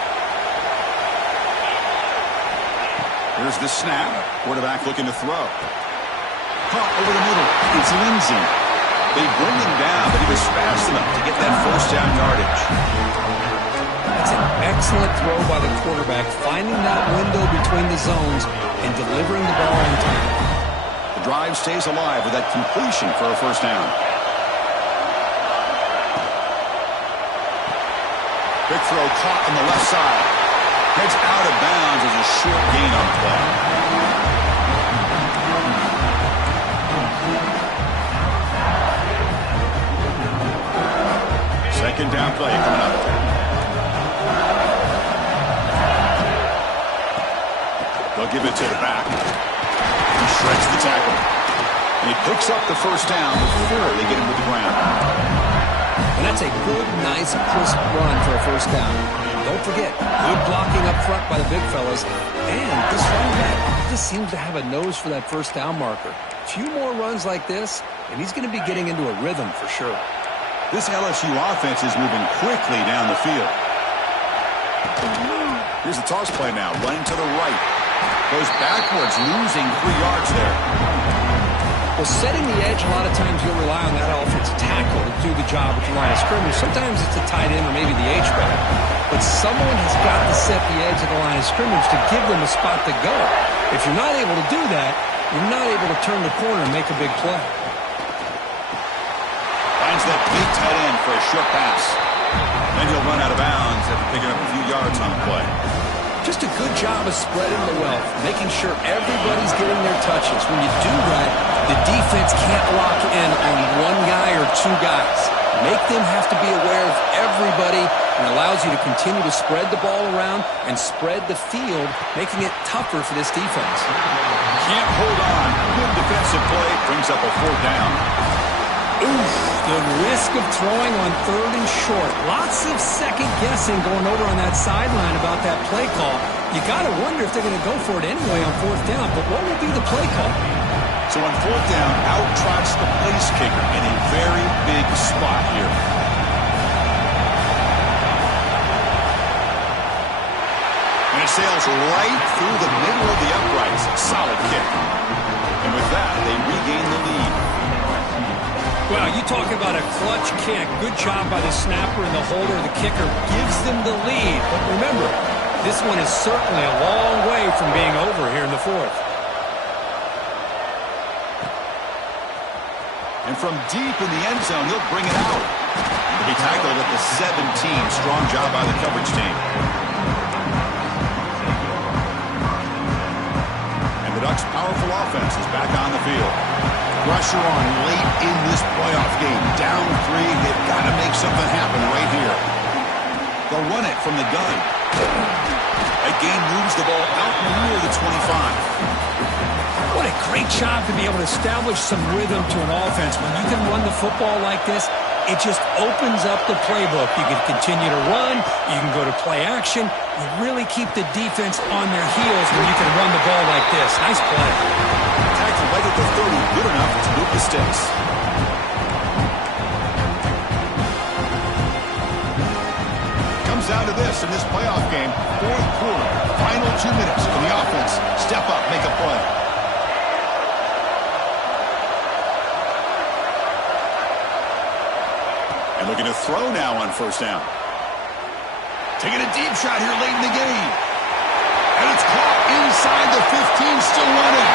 Here's the snap. Quarterback looking to throw. Caught over the middle. It's Lindsey. They bring him down, but he was fast enough to get that 1st down yardage. That's an excellent throw by the quarterback, finding that window between the zones and delivering the ball on time. The drive stays alive with that completion for a 1st down. Big throw caught on the left side. Heads out of bounds as a short gain on the play. Second down play coming up. They'll give it to the back. He shreds the tackle. And he picks up the 1st down before they get him to the ground. And that's a good, nice, crisp run for a 1st down. Don't forget, good blocking up front by the big fellas. And this running back just seems to have a nose for that 1st down marker. A few more runs like this, and he's going to be getting into a rhythm for sure. This LSU offense is moving quickly down the field. Here's the toss play now, running to the right. Goes backwards, losing 3 yards there. Well, setting the edge, a lot of times you'll rely on that offensive tackle to do the job at the line of scrimmage. Sometimes it's a tight end or maybe the H-back. But someone has got to set the edge of the line of scrimmage to give them a spot to go. If you're not able to do that, you're not able to turn the corner and make a big play. Finds that big tight end for a short pass. Then he'll run out of bounds after picking up a few yards on the play. Just a good job of spreading the wealth, making sure everybody's getting their touches. When you do that, the defense can't lock in on one guy or 2 guys. Make them have to be aware of everybody, and allows you to continue to spread the ball around and spread the field, making it tougher for this defense. Can't hold on. Good defensive play. Brings up a 4th down. Oof, the risk of throwing on 3rd and short. Lots of second guessing going over on that sideline about that play call. You got to wonder if they're going to go for it anyway on 4th down, but what will be the play call? So on 4th down, out trots the place kicker in a very big spot here. And it sails right through the middle of the uprights. Solid kick. And with that, they regain the lead. Well, you talk about a clutch kick. Good job by the snapper and the holder. The kicker gives them the lead. But remember, this one is certainly a long way from being over here in the fourth. And from deep in the end zone, he'll bring it out. He tackled at the 17. Strong job by the coverage team. And the Ducks' powerful offense is back on the field. Pressure on late in this playoff game. Down 3. They've got to make something happen right here. They'll run it from the gun. That game moves the ball out near the 25. What a great job to be able to establish some rhythm to an offense. When you can run the football like this, it just opens up the playbook. You can continue to run. You can go to play action. You really keep the defense on their heels when you can run the ball like this. Nice play. Tackle right at the 30. Good enough to move the sticks. Comes down to this in this playoff game. Fourth quarter. Final 2 minutes. Can the offense step up, make a play? And looking to throw now on first down. Taking a deep shot here late in the game. And it's caught inside the 15, still running.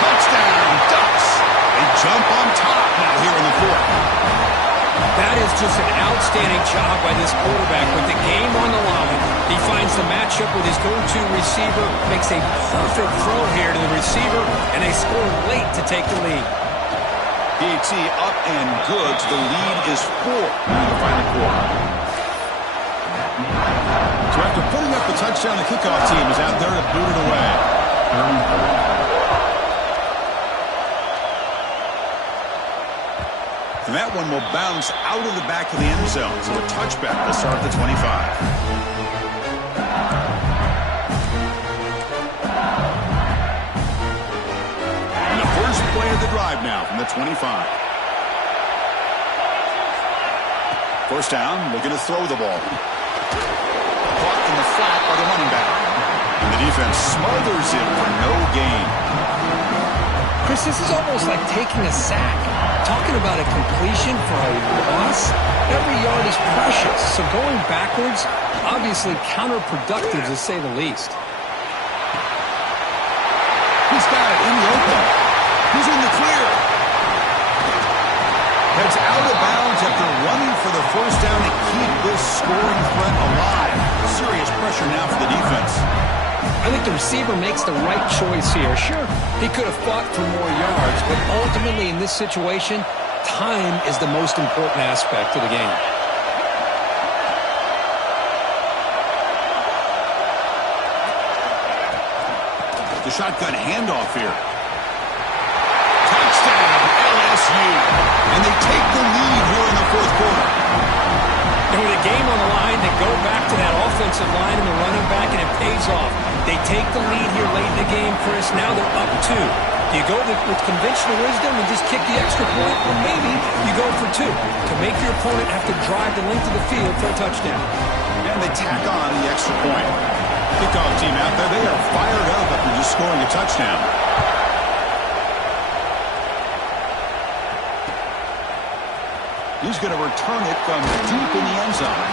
Touchdown, Ducks. They jump on top now here in the fourth. That is just an outstanding job by this quarterback. With the game on the line, he finds the matchup with his go-to receiver, makes a perfect throw here to the receiver, and they score late to take the lead. PAT up and good. The lead is 4 in the final quarter. So after putting up the touchdown, the kickoff team is out there to boot it away. And that one will bounce out of the back of the end zone. So a touchback will start at the 25. Play of the drive now from the 25. First down, looking to throw the ball. Caught in the flat by the running back. And the defense smothers him for no gain. Chris, this is almost like taking a sack. Talking about a completion for a loss, every yard is precious. So going backwards, obviously counterproductive to say the least. He's got it in the open. He's in the clear. Heads out of bounds after running for the first down to keep this scoring threat alive. Serious pressure now for the defense. I think the receiver makes the right choice here. Sure, he could have fought for more yards, but ultimately in this situation, time is the most important aspect of the game. The shotgun handoff here. Touchdown, LSU. And they take the lead here in the fourth quarter. And with a game on the line, they go back to that offensive line and the running back, and it pays off. They take the lead here late in the game, Chris. Now they're up 2. Do you go with conventional wisdom and just kick the extra point? Or maybe you go for 2 to make your opponent have to drive the length of the field for a touchdown. And they tack on the extra point. Kickoff team out there, they are fired up after just scoring a touchdown. He's going to return it from deep in the end zone.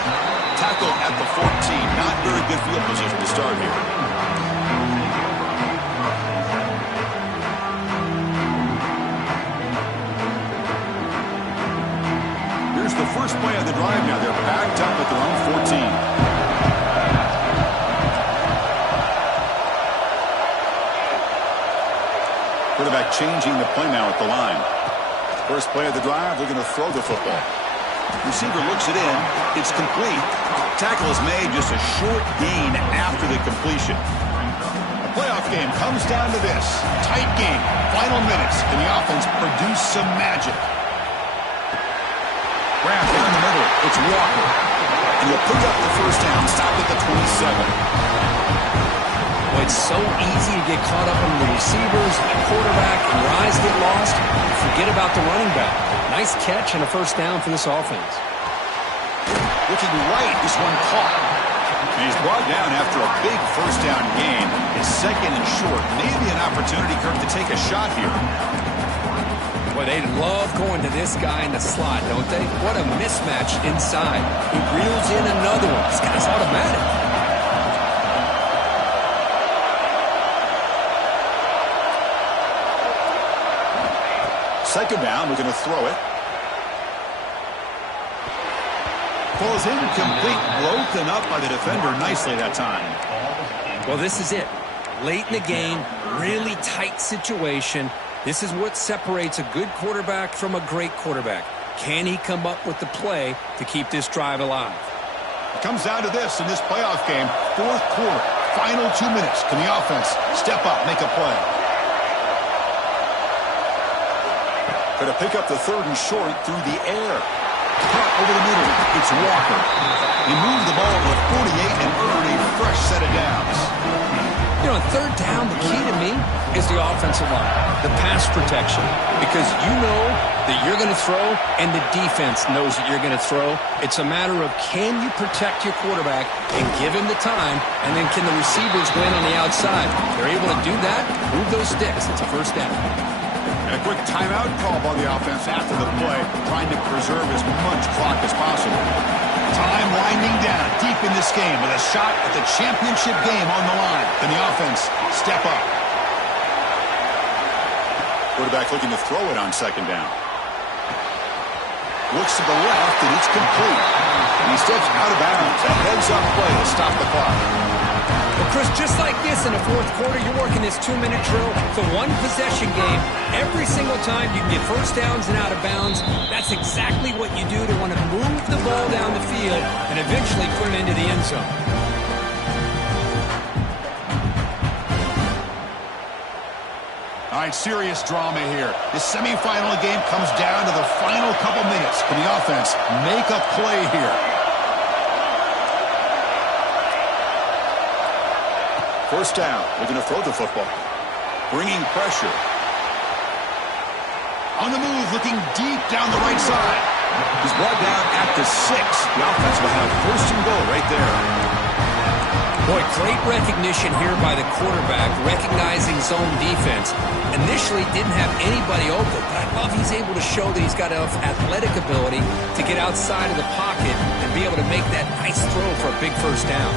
Tackle at the 14. Not very good field position to start here. Here's the first play of the drive now. They're backed up at their own 14. Quarterback changing the play now at the line. First play of the drive, they're going to throw the football. Receiver looks it in. It's complete. Tackle is made, just a short gain after the completion. The playoff game comes down to this. Tight game. Final minutes. Can the offense produce some magic? Grab down the middle. It's Walker. And he'll pick up the first down. Stop at the 27. Well, it's so easy to get caught up in the receivers, the quarterback, and your eyes get lost. You forget about the running back. Nice catch and a first down for this offense. Looking right, this one caught. And he's brought down after a big first down gain. It's second and short. Maybe an opportunity, Kirk, to take a shot here. Boy, they love going to this guy in the slot, don't they? What a mismatch inside. He reels in another one. This guy's automatic. Second down, we're going to throw it. Falls incomplete, broken up by the defender nicely that time. Well, this is it. Late in the game, really tight situation. This is what separates a good quarterback from a great quarterback. Can he come up with the play to keep this drive alive? It comes down to this in this playoff game. Fourth quarter, final 2 minutes. Can the offense step up, make a play? Going to pick up the third and short through the air. Cut over the middle. It's Walker. He moved the ball to the 48 and earned a fresh set of downs. You know, on third down, the key to me is the offensive line, the pass protection, because you know that you're going to throw and the defense knows that you're going to throw. It's a matter of can you protect your quarterback and give him the time, and then can the receivers win on the outside? If they're able to do that, move those sticks. It's a first down. And a quick timeout call by the offense after the play, trying to preserve as much clock as possible. Time winding down deep in this game with a shot at the championship game on the line. Can the offense step up? Quarterback looking to throw it on second down. Looks to the left, and it's complete. He steps out of bounds. A heads-up play to stop the clock. Well, Chris, just like this in the fourth quarter, you're working this 2-minute drill. It's a one-possession game. Every single time you can get first downs and out of bounds. That's exactly what you do to want to move the ball down the field and eventually put it into the end zone. All right, serious drama here. This semifinal game comes down to the final couple minutes. Can the offense make a play here? First down. They're going to throw the football. Bringing pressure. On the move, looking deep down the right side. He's brought down at the 6. The offense will have first and goal right there. Boy, great recognition here by the quarterback, recognizing zone defense. Initially didn't have anybody open, but I love he's able to show that he's got enough athletic ability to get outside of the pocket and be able to make that nice throw for a big first down.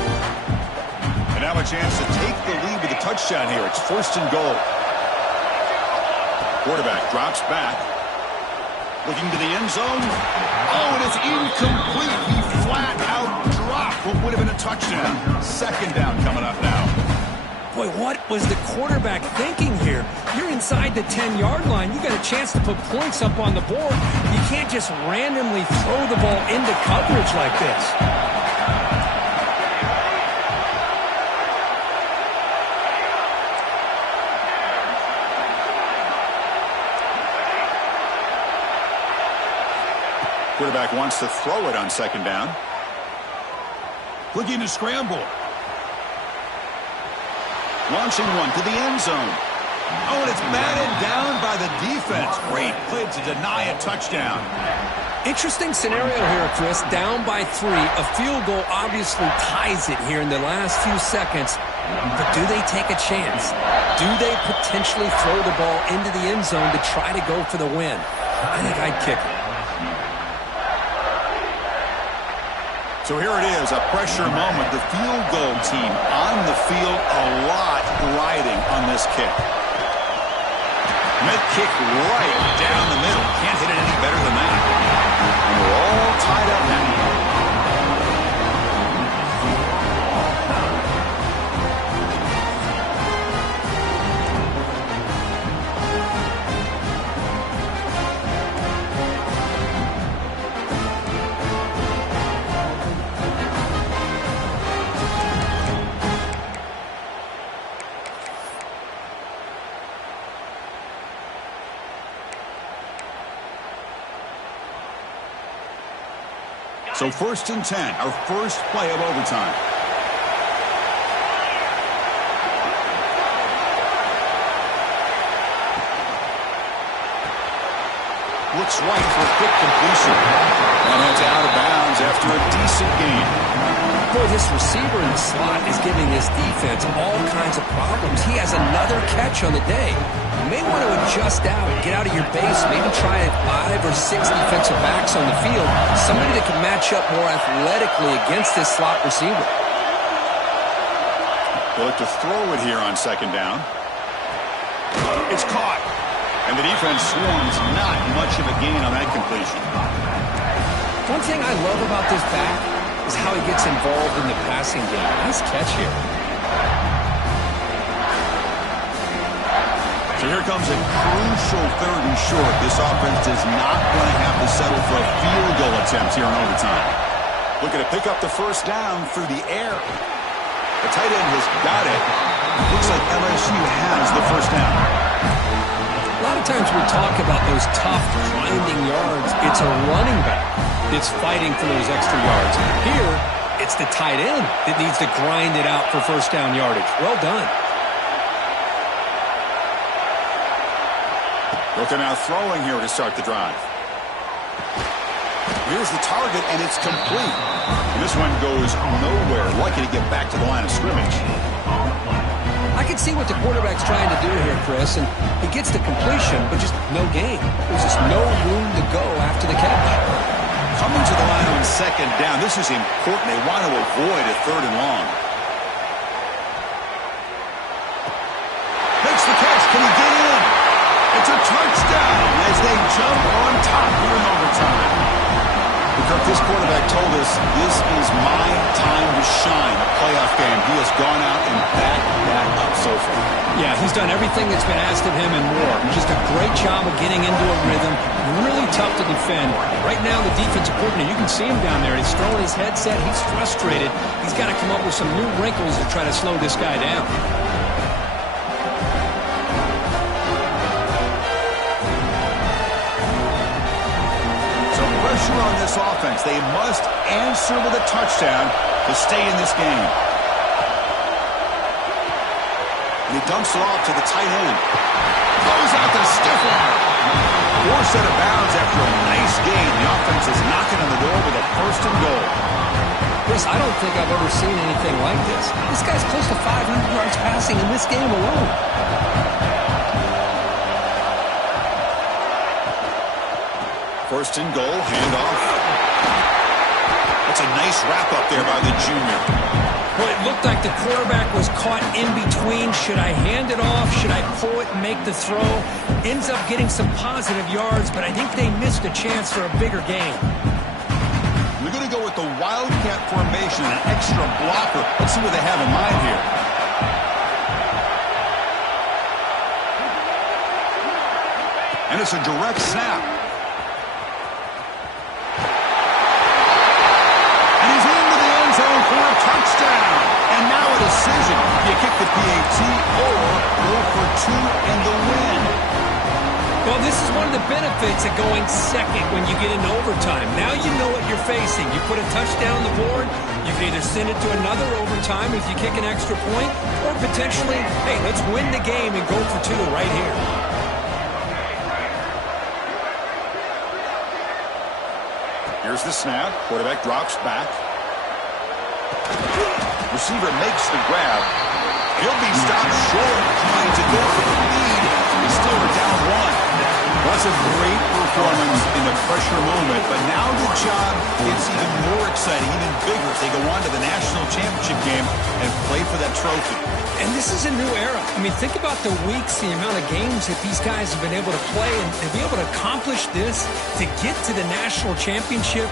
And now a chance to take the lead with a touchdown here. It's first and goal. Quarterback drops back. Looking to the end zone. Oh, and it's incomplete. He flat out dropped what would have been a touchdown. Second down coming up now. Boy, what was the quarterback thinking here? You're inside the 10-yard line. You got a chance to put points up on the board. You can't just randomly throw the ball into coverage like this. Quarterback wants to throw it on second down. Looking to scramble. Launching one to the end zone. Oh, and it's batted down by the defense. Great play to deny a touchdown. Interesting scenario here, Chris. Down by 3. A field goal obviously ties it here in the last few seconds. But do they take a chance? Do they potentially throw the ball into the end zone to try to go for the win? I think I'd kick it. So here it is, a pressure moment. The field goal team on the field, a lot riding on this kick. Mid kick right down the middle. Can't hit it any better than that. And we're all tied up now. So first and 10, our first play of overtime. Looks right for a quick completion. And it's out of bounds after a decent gain. Boy, this receiver in the slot is giving this defense all kinds of problems. He has another catch on the day. You may want to adjust out, get out of your base, maybe try 5 or 6 defensive backs on the field, somebody that can match up more athletically against this slot receiver. They'll look to throw it here on second down. It's caught. And the defense swarms, not much of a gain on that completion. One thing I love about this back is how he gets involved in the passing game. Nice catch here. So here comes a crucial 3rd and short. This offense is not going to have to settle for a field goal attempt here in overtime. Looking to pick up the first down through the air. The tight end has got it. Looks like LSU has the first down. A lot of times we talk about those tough, grinding yards. It's a running back that's fighting for those extra yards. Here, it's the tight end that needs to grind it out for first down yardage. Well done. Looking out throwing here to start the drive. Here's the target, and it's complete. And this one goes nowhere. Lucky to get back to the line of scrimmage. I can see what the quarterback's trying to do here, Chris, and he gets the completion, but just no gain. There's just no room to go after the catch. Coming to the line on second down. This is important. They want to avoid a 3rd and long. Makes the catch. Can he get in? It's a touchdown as they jump on top here in overtime. Because this quarterback told us this is my time to shine, a playoff game. He has gone out and backed that up so far. Yeah, he's done everything that's been asked of him and more. Just a great job of getting into a rhythm. Really tough to defend. Right now, the defensive coordinator, you can see him down there. He's throwing his headset. He's frustrated. He's got to come up with some new wrinkles to try to slow this guy down. Pressure on this offense. They must answer with a touchdown to stay in this game. And he dumps it off to the tight end. Goes out to Stifler. Forced out of bounds after a nice gain. The offense is knocking on the door with a 1st and goal. Chris, I don't think I've ever seen anything like this. This guy's close to 500 yards passing in this game alone. 1st and goal, handoff. That's a nice wrap up there by the junior. Well, it looked like the quarterback was caught in between. Should I hand it off? Should I pull it and make the throw? Ends up getting some positive yards, but I think they missed a chance for a bigger gain. We're going to go with the Wildcat formation, an extra blocker. Let's see what they have in mind here. And it's a direct snap. Touchdown! And now a decision. You kick the PAT or go for 2 and the win. Well, this is one of the benefits of going second when you get into overtime. Now you know what you're facing. You put a touchdown on the board, you can either send it to another overtime if you kick an extra point, or potentially, hey, let's win the game and go for 2 right here. Here's the snap. Quarterback drops back. Receiver makes the grab. He'll be stopped short, trying to go for the lead. He's still down 1. That's a great performance in the pressure moment, but now the job gets even more exciting, even bigger as they go on to the national championship game and play for that trophy. And this is a new era. I mean, think about the weeks, the amount of games that these guys have been able to play, and to be able to accomplish this, to get to the national championship,